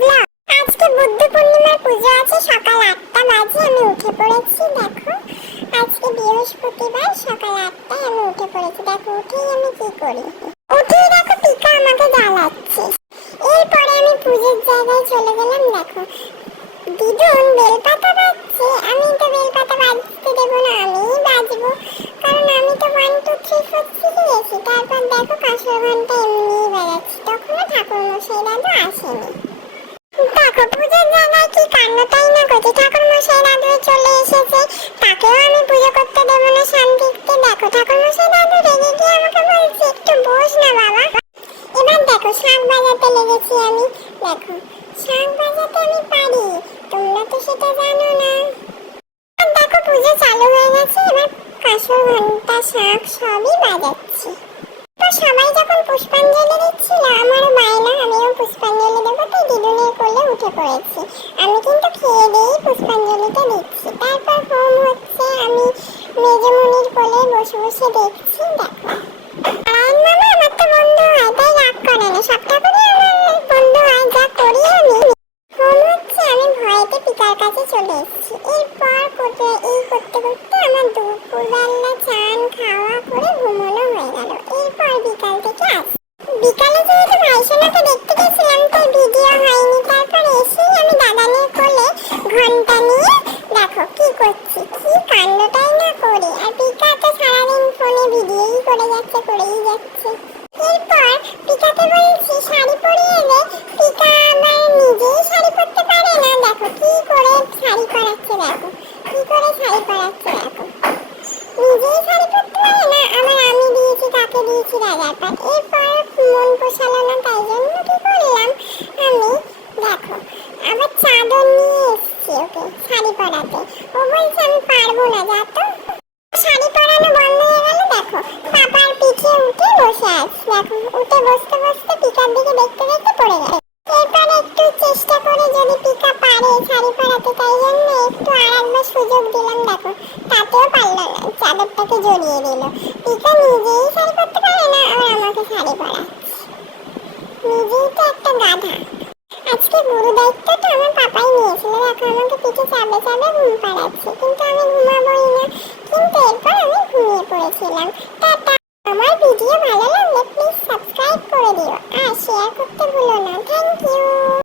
Blog আজকে বুদ্ধ পূর্ণিমার পুজো আছে সকাল আটটা বাজে, আমি উঠে পড়েছি, দেখো। আজকে বৃহস্পতিবার, সকাল আটটায় আমি উঠে পড়েছি। দেখো, উঠেই আমি কি করি? উঠেই দেখো টিকা আমাকে জ্বালাচ্ছে। এরপরে আমি পুজোর জায়গায় চলে গেলাম, দেখো। দিদুন, বেলপাতা বাজছে। আমি তো বেলপাতা বাজতে দেবো না, আমিই বাজবো। কারণ আমি তো ওয়ান টু থ্রি ফোর শিখে গেছি তারপর দেখো কাঁসর ঘণ্টা এমনিই বাজাচ্ছি তখনও ঠাকুর মশাই দাদু আসেনি। দেখো, পুজোর জায়গায় কি কান্নটাই না করছে ঠাকুর মশাই দাদু চলে এসেছে, তাকেও আমি পুজো করতে দেবো না শান্তিতে। দেখো ঠাকুর মশাই দাদু রেগে গিয়ে আমাকে বলছে, একটু বস না বাবা। এবার দেখো, শাক বাজাতে লেগেছি আমি। দেখো, শাক বাজাতে আমি পারি, তোমরা তো সেটা জানো না। দেখো, পুজো চালু হয়ে গেছে, এবার কাঁসর ঘণ্টা শাক সবই বাজাচ্ছি। তো সবাই যখন পুষ্পাঞ্জলি উঠে পড়েছি আমি কিন্তু খেয়ে দিয়েই পুষ্পাঞ্জলিটা দিচ্ছি তারপর হোম হচ্ছে, আমি মেজমণির কোলে বসে বসে দেখছি, দেখো। নারায়ণ মামা, আমার তো বন্ধু হয়, তাই রাগ করে না। সবটা করে আমার বন্ধু হয়, যা করি আমি। হোম হচ্ছে, আমি ভয়েতে পিতার কাছে চলে এসেছি। এরপর করতে এই করতে করতে আমার দুপুরবেলা যাচ্ছে করেই যাচ্ছে। এরপর পিকাকে বলছি, শাড়ি পরিয়ে দে পিকা আবার নিজেই শাড়ি পরতে পারে না? দেখো কি করে শাড়ি পরাচ্ছে দেখো, কি করে শাড়ি পরাচ্ছে দেখো। নিজেই শাড়ি পরতে পারে না? আবার আমি দিয়েছি, তাকে দিয়েছি রাজার পাট। এরপর মন পোষালো না, তাই জন্য কি করলাম? আমি দেখো, আবার চাদর নিয়ে এসেছি ওকে শাড়ি পরাতে। ও বলছে, আমি পারব না, যা তো শাড়ি পরানো বন্ধ হয়ে গেল দেখো পাপার পিঠে উঠে আছে উঠে বসতে বসতে পিকার দিকে দেখতে দেখতে পড়ে গেছে এরপর একটু চেষ্টা করে যদি পিকা পারে শাড়ি পরাতে, তাই জন্য একটু আর একবার সুযোগ দিলাম। দেখো, তাতেও পারল না, চাদরটাকে জড়িয়ে দিল। পিকা নিজেই শাড়ি পরতে পারে না আবার আমাকে শাড়ি পরাচ্ছে। নিজেই তো একটা গাধা। আজকে গুরু দায়িত্বটা আমার পাপাই নিয়েছিল। দেখো, আমাকে পিঠে চাবে চাবে ঘুম পাড়াচ্ছে। কিন্তু আমি ঘুমাবোই না। কিন্তু এরপর আমি ঘুমিয়ে পড়েছিলাম। ভিডিও ভালো লাগলে প্লিজ সাবস্ক্রাইব করে দিও আর শেয়ার করতে ভুলো না থ্যাংক ইউ